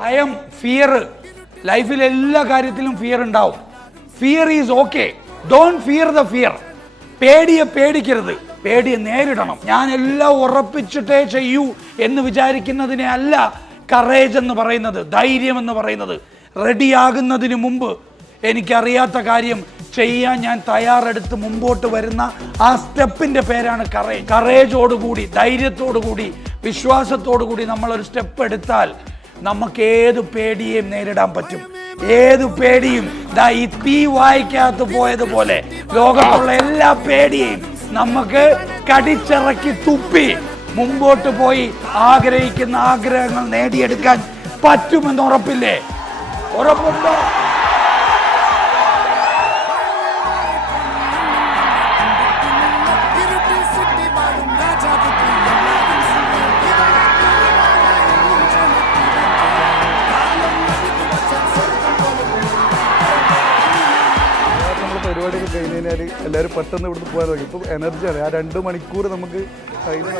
ഭയം, ഫിയർ, ലൈഫിൽ എല്ലാ കാര്യത്തിലും ഫിയർ ഉണ്ടാവും. Fear is okay, don't fear the fear. പേടിയെ പേടിക്കരുത്, പേടിയെ നേരിടണം. ഞാൻ എല്ലാം ഉറപ്പിച്ചിട്ടേ ചെയ്യൂ എന്ന് വിചാരിക്കുന്നതിനെ അല്ല കറേജ് എന്ന് പറയുന്നത്, ധൈര്യം എന്ന് പറയുന്നത്. റെഡിയാകുന്നതിന് മുമ്പ് എനിക്കറിയാത്ത കാര്യം ചെയ്യാൻ ഞാൻ തയ്യാറെടുത്ത് മുമ്പോട്ട് വരുന്ന ആ സ്റ്റെപ്പിന്റെ പേരാണ് കറേജ്. കറേജോടുകൂടി, ധൈര്യത്തോടുകൂടി, വിശ്വാസത്തോടുകൂടി നമ്മളൊരു സ്റ്റെപ്പ് എടുത്താൽ നമുക്ക് ഏത് പേടിയെയും നേരിടാൻ പറ്റും. ഏത് പേടിയും ഈ തീ വായിക്കകത്ത് പോയതുപോലെ ലോകത്തുള്ള എല്ലാ പേടിയെയും നമുക്ക് കടിച്ചിറക്കി തുപ്പി മുമ്പോട്ട് പോയി ആഗ്രഹിക്കുന്ന ആഗ്രഹങ്ങൾ നേടിയെടുക്കാൻ പറ്റുമെന്ന് ഉറപ്പില്ലേ? ഉറപ്പുണ്ടോ? പരിപാടിയൊക്കെ കഴിഞ്ഞ് കഴിഞ്ഞാൽ എല്ലാവരും പെട്ടെന്ന് ഇവിടുന്ന് പോകാൻ തുടങ്ങി. ഇപ്പം എനർജിയാണ്. ആ 2 മണിക്കൂർ നമുക്ക് കഴിഞ്ഞ